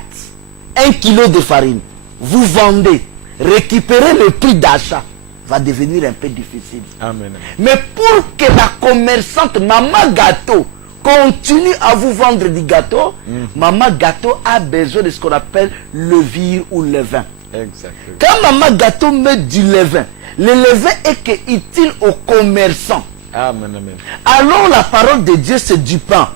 1 kilo de farine. Vous vendez. Récupérer le prix d'achat va devenir un peu difficile. Amen. Mais pour que la commerçante Maman Gâteau continue à vous vendre du gâteau, Maman Gâteau a besoin de ce qu'on appelle levure ou levain. Exact. Quand Maman Gâteau met du levain, le levain est utile aux commerçants. Amen. Amen. Alors la parole de Dieu, c'est du pain.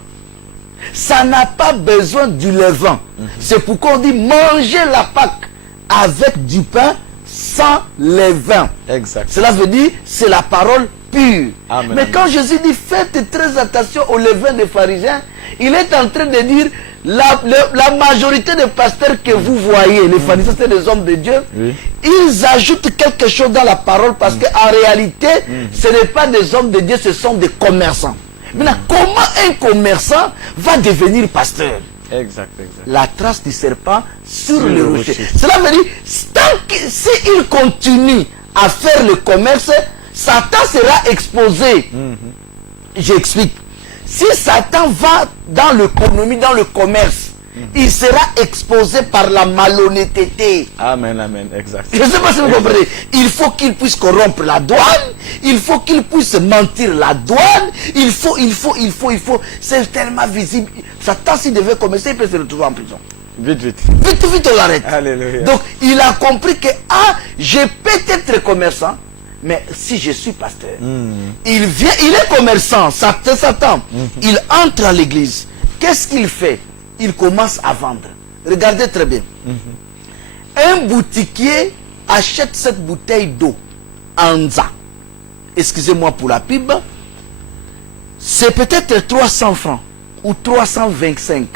Ça n'a pas besoin du levain. C'est pourquoi on dit manger la Pâque avec du pain sans levain. Exact. Cela veut dire c'est la parole pure. Amen. Mais quand Jésus dit faites très attention au levain des pharisiens, il est en train de dire la majorité des pasteurs que vous voyez, les pharisiens, c'est des hommes de Dieu, Oui. ils ajoutent quelque chose dans la parole parce qu'en réalité, ce n'est pas des hommes de Dieu, ce sont des commerçants. Maintenant, comment un commerçant va devenir pasteur? Exact. La trace du serpent sur le rocher. Cela veut dire, s'il continue à faire le commerce, Satan sera exposé. J'explique. Si Satan va dans l'économie, dans le commerce, il sera exposé par la malhonnêteté. Amen. Exact. Je ne sais pas si vous comprenez. Il faut qu'il puisse corrompre la douane. Il faut qu'il puisse mentir la douane. Il faut. C'est tellement visible. Satan, s'il devait commencer, il peut se retrouver en prison. Vite. Vite, on l'arrête. Alléluia. Donc, il a compris que, je peux être commerçant, mais si je suis pasteur, il est commerçant, Satan. Il entre à l'église. Qu'est-ce qu'il fait? Il commence à vendre. Regardez très bien. Un boutiquier achète cette bouteille d'eau Anza. Excusez-moi pour la pub. C'est peut-être 300 francs ou 325.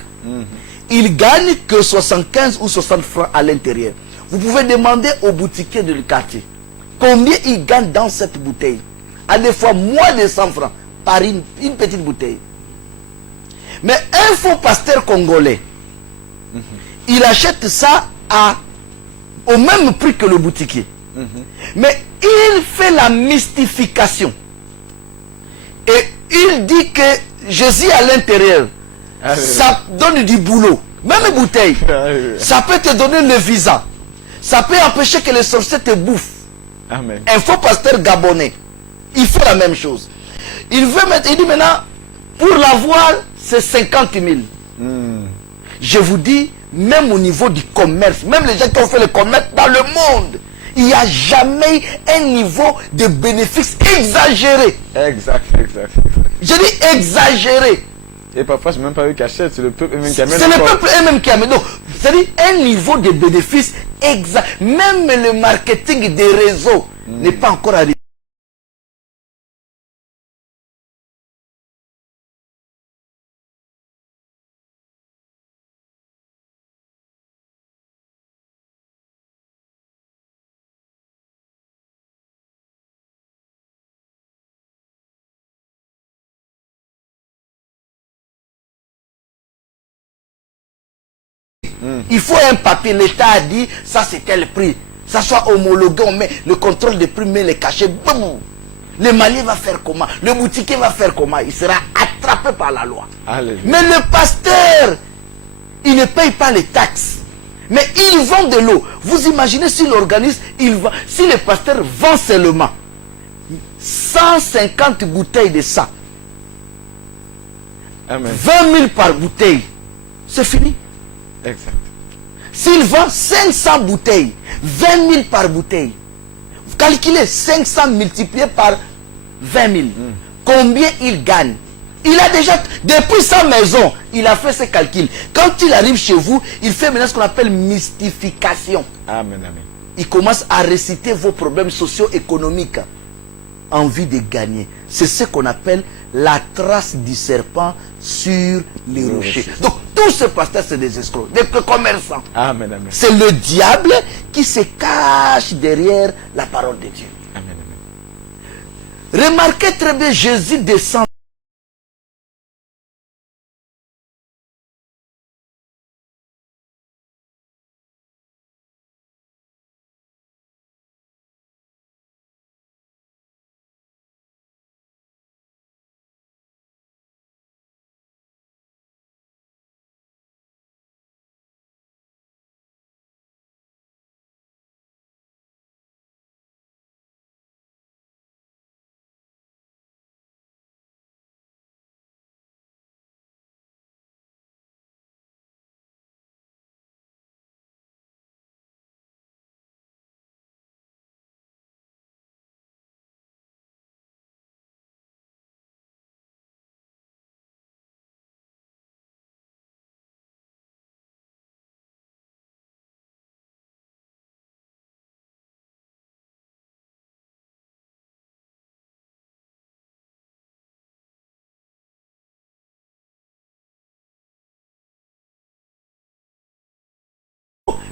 Il gagne que 75 ou 60 francs à l'intérieur. Vous pouvez demander au boutiquier du quartier combien il gagne dans cette bouteille. À des fois moins de 100 francs par une petite bouteille. Mais un faux pasteur congolais, il achète ça au même prix que le boutiquier. Mais il fait la mystification. Et il dit que Jésus à l'intérieur, ça donne du boulot. Même bouteille, ça peut te donner le visa. Ça peut empêcher que les sorciers te bouffent. Amen. Un faux pasteur gabonais, il fait la même chose. Il dit maintenant, pour l'avoir, c'est 50 000. Je vous dis, même au niveau du commerce, même les gens qui ont fait le commerce dans le monde, il n'y a jamais un niveau de bénéfice exagéré. Exact. Je dis exagéré. Et parfois, c'est même pas eux qui achètent, c'est le peuple même qui amène. C'est le peuple eux-mêmes qui amène. Donc, C'est-à-dire un niveau de bénéfice exact. Même le marketing des réseaux n'est pas encore arrivé. Il faut un papier, l'État a dit, ça c'est tel prix. Ça soit homologué, on met le contrôle des prix, met les cachets, boum. Le Mali va faire comment? Le boutiquier va faire comment? Il sera attrapé par la loi. Alléluia. Mais le pasteur, il ne paye pas les taxes. Mais il vend de l'eau. Vous imaginez si l'organisme, si le pasteur vend seulement 150 bouteilles de sang, Amen. 20 000 par bouteille, c'est fini. Exact. S'il vend 500 bouteilles, 20 000 par bouteille, vous calculez 500 multiplié par 20 000. Combien il gagne? Il a déjà, depuis sa maison, il a fait ses calculs. Quand il arrive chez vous, il fait maintenant ce qu'on appelle mystification. Amen, amen. Il commence à réciter vos problèmes socio-économiques en vue de gagner. C'est ce qu'on appelle la trace du serpent sur les rochers. Donc, tous ces pasteurs, c'est des escrocs, des commerçants. Amen, amen. C'est le diable qui se cache derrière la parole de Dieu. Amen, amen. Remarquez très bien, Jésus descend.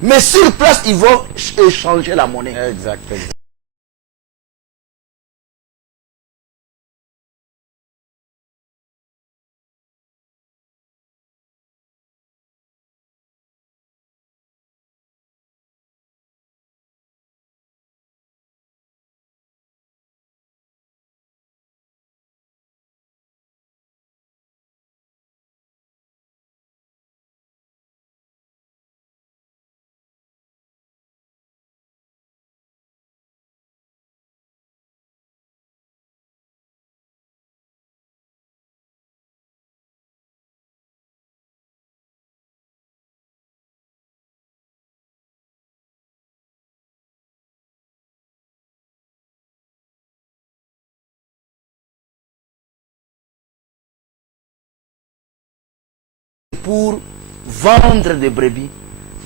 Mais sur place, ils vont échanger la monnaie. Exact, exact. Pour vendre des brebis,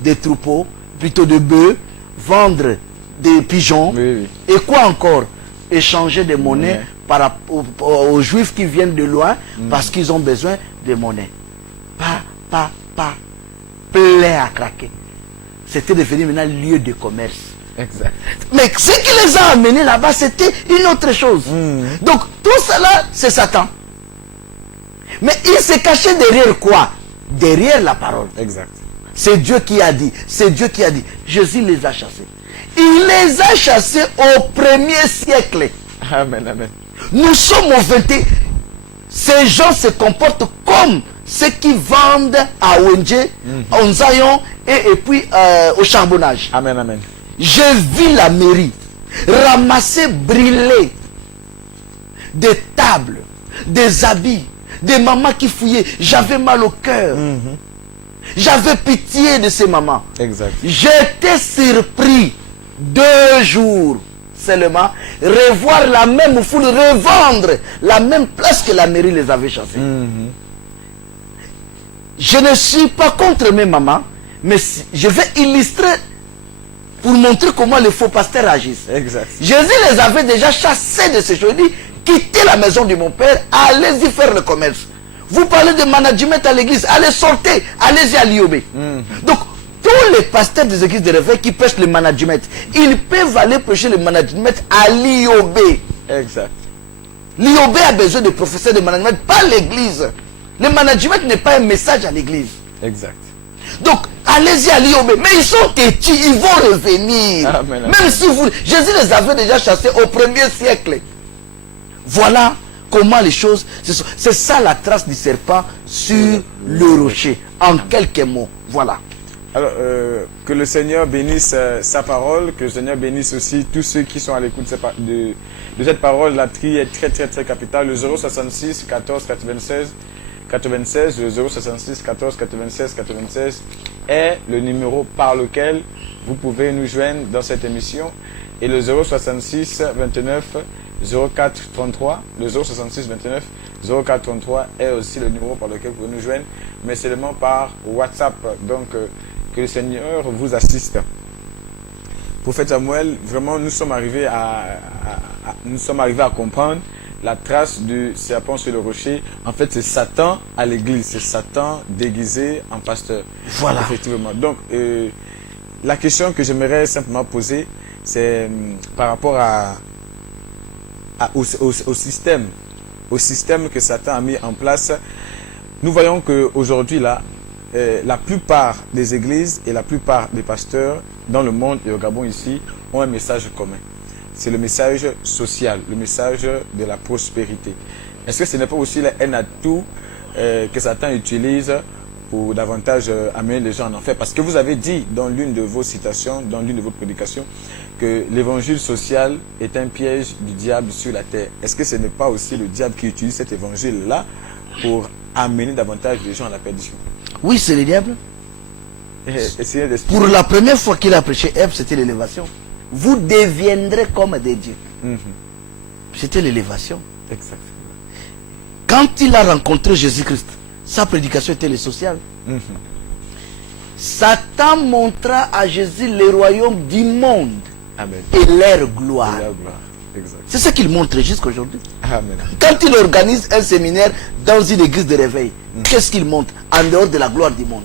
des troupeaux, plutôt de bœufs, vendre des pigeons, Oui, et quoi encore? Échanger des monnaies aux juifs qui viennent de loin parce qu'ils ont besoin de monnaie. Pas, plein à craquer. C'était devenu maintenant lieu de commerce. Exact. Mais ce qui les a amenés là-bas, c'était une autre chose. Donc tout cela, c'est Satan. Mais il s'est caché derrière quoi? Derrière la parole. Exact. C'est Dieu qui a dit. C'est Dieu qui a dit. Jésus les a chassés. Il les a chassés au 1er siècle. Amen, amen. Nous sommes au 21. Ces gens se comportent comme ceux qui vendent à Wenje, en Zion et puis au charbonnage. Amen, amen. J'ai vu la mairie ramasser, brûler des tables, des habits, des mamans qui fouillaient. J'avais mal au cœur. J'avais pitié de ces mamans. Exact. J'étais surpris 2 jours seulement revoir la même foule revendre la même place que la mairie les avait chassés. Je ne suis pas contre mes mamans, Mais je vais illustrer pour montrer comment les faux pasteurs agissent. Exact. Jésus les avait déjà chassés de ces choses. Il dit, quittez la maison de mon père, allez-y faire le commerce. Vous parlez de management à l'église, allez sortez, allez-y à l'IOB. Donc, tous les pasteurs des églises de réveil qui prêchent le management, ils peuvent aller prêcher le management à l'IOB. Exact. L'IOB a besoin de professeurs de management, pas l'église. Le management n'est pas un message à l'église. Exact. Donc, allez-y à l'IOB. Mais ils sont têtus, ils vont revenir. Amen, amen. Même si vous... Jésus les avait déjà chassés au 1er siècle. Voilà comment les choses... C'est ça la trace du serpent sur le rocher. En quelques mots. Voilà. Alors, que le Seigneur bénisse sa parole, que le Seigneur bénisse aussi tous ceux qui sont à l'écoute de cette parole. La tri est très, très, très capitale. Le 066 14 96, le 066 14 96 est le numéro par lequel vous pouvez nous joindre dans cette émission. Et le 066 29 04 33, le 066 29 04 33 est aussi le numéro par lequel vous pouvez nous joindre, mais seulement par WhatsApp. Donc, que le Seigneur vous assiste. Prophète Samuel, vraiment, nous sommes arrivés à comprendre la trace du serpent sur le rocher. En fait, c'est Satan à l'église, c'est Satan déguisé en pasteur. Voilà. Effectivement. Donc, la question que j'aimerais simplement poser, c'est par rapport au système que Satan a mis en place. Nous voyons qu'aujourd'hui, là, la plupart des églises et la plupart des pasteurs dans le monde et au Gabon ici ont un message commun. C'est le message social, le message de la prospérité. Est-ce que ce n'est pas aussi un atout que Satan utilise pour davantage amener les gens en enfer? Parce que vous avez dit dans l'une de vos citations, dans l'une de vos prédications, que l'évangile social est un piège du diable sur la terre. Est-ce que ce n'est pas aussi le diable qui utilise cet évangile-là pour amener davantage les gens à la perdition? Oui, c'est le diable. Essayez d'expliquer. Pour la première fois qu'il a prêché Ève, c'était l'élévation. Vous deviendrez comme des dieux. C'était l'élévation. Exactement. Quand il a rencontré Jésus-Christ, sa prédication était le social. Satan montra à Jésus les royaumes du monde. Amen. Et leur gloire. Exact. C'est ce qu'il montre jusqu'aujourd'hui. Amen. Quand il organise un séminaire dans une église de réveil, qu'est-ce qu'il montre en dehors de la gloire du monde?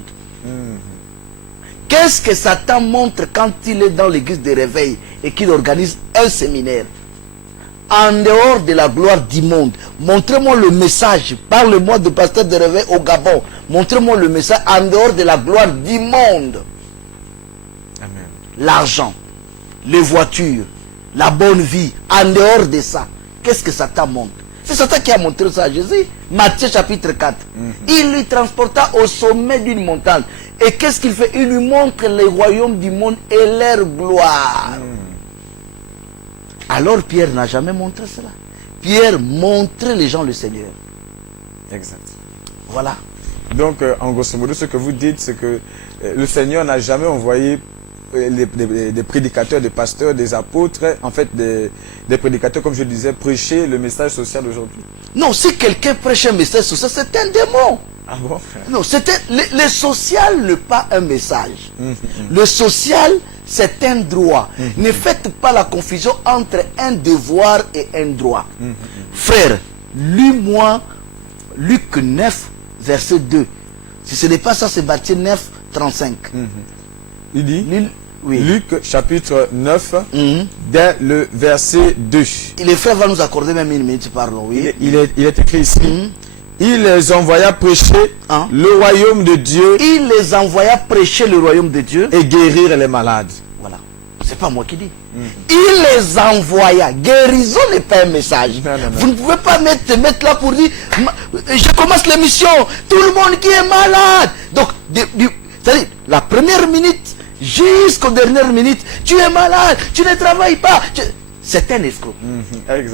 Qu'est-ce que Satan montre quand il est dans l'église de réveil et qu'il organise un séminaire? En dehors de la gloire du monde, montrez-moi le message. Parle-moi de pasteur de réveil au Gabon. Montrez-moi le message en dehors de la gloire du monde. Amen. L'argent, les voitures, la bonne vie, en dehors de ça, qu'est-ce que Satan montre? C'est Satan qui a montré ça à Jésus. Matthieu chapitre 4. Il lui transporta au sommet d'une montagne. Et qu'est-ce qu'il fait? Il lui montre les royaumes du monde et leur gloire. Alors Pierre n'a jamais montré cela. Pierre montrait les gens le Seigneur. Exact. Voilà. Donc, en grosso modo, ce que vous dites, c'est que le Seigneur n'a jamais envoyé des prédicateurs, des pasteurs, des apôtres, en fait des prédicateurs, comme je disais, prêcher le message social aujourd'hui. Non, si quelqu'un prêche un message social, c'est un démon. Ah bon? Non, le social n'est pas un message. Le social, c'est un droit. Ne faites pas la confusion entre un devoir et un droit. Frère, lis-moi Luc 9, verset 2. Si ce n'est pas ça, c'est Matthieu 9, 35. Il dit, oui. Luc chapitre 9, dès le verset 2. Et les frères vont nous accorder même une minute, pardon. Oui. Il est écrit ici. Il les envoya prêcher le royaume de Dieu. Il les envoya prêcher le royaume de Dieu. Et guérir les malades. Voilà. C'est pas moi qui dis. Il les envoya. Guérison n'est pas un message. Non. Vous ne pouvez pas te mettre là pour dire je commence l'émission. Tout le monde qui est malade. Donc, c'est-à-dire, la première minute jusqu'aux dernières minutes, tu es malade, tu ne travailles pas. C'est un escroc.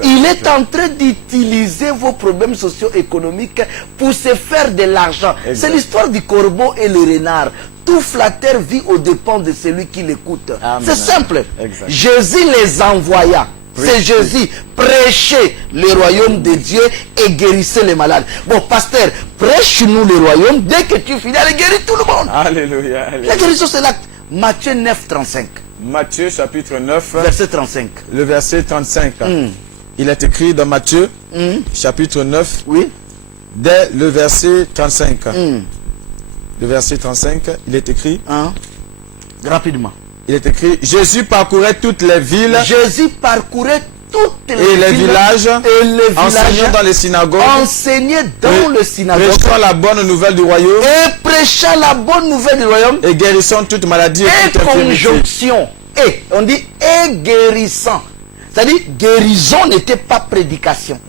Il est en train d'utiliser vos problèmes socio-économiques pour se faire de l'argent. C'est l'histoire du corbeau et le renard. Tout flatteur vit aux dépens de celui qui l'écoute. C'est simple. Jésus les envoya. C'est Jésus. Prêchez le royaume de Dieu et guérissez les malades. Bon, pasteur, prêche-nous le royaume. Dès que tu finis, allez guérir tout le monde. Alléluia. La guérison, c'est l'acte. Matthieu 9, 35. Matthieu chapitre 9, Verset 35. le verset 35. Il est écrit dans Matthieu chapitre 9, Oui. dès le verset 35. Le verset 35, il est écrit, Hein? Rapidement. il est écrit, Jésus parcourait toutes les villes Jésus parcourait toutes et les villes villages, et les enseignant villages, dans les synagogues, enseignait dans le synagogue prêchant la bonne nouvelle du royaume et prêchant la bonne nouvelle du royaume et guérissant toute maladie et et toute infirmité. conjonction. Et on dit et guérissant. C'est-à-dire guérison n'était pas prédication.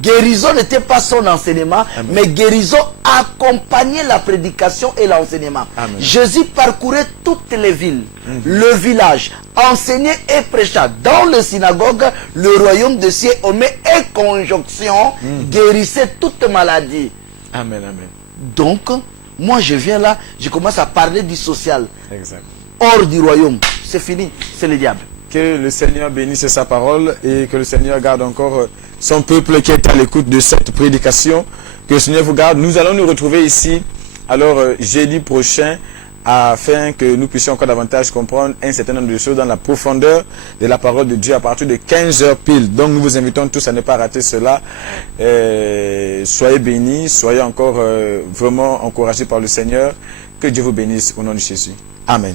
Guérison n'était pas son enseignement, mais guérison accompagnait la prédication et l'enseignement. Jésus parcourait toutes les villes, le village, enseignait et prêcha dans le synagogue, le royaume de cieux, on met et conjonction, guérissait toute maladie. Amen, amen. Donc, moi je viens là, je commence à parler du social. Exact. Hors du royaume, c'est fini, c'est le diable. Que le Seigneur bénisse sa parole et que le Seigneur garde encore son peuple qui est à l'écoute de cette prédication. Que le Seigneur vous garde. Nous allons nous retrouver ici, alors jeudi prochain, afin que nous puissions encore davantage comprendre un certain nombre de choses dans la profondeur de la parole de Dieu à partir de 15h pile. Donc nous vous invitons tous à ne pas rater cela. Soyez bénis, soyez encore vraiment encouragés par le Seigneur. Que Dieu vous bénisse au nom de Jésus. Amen.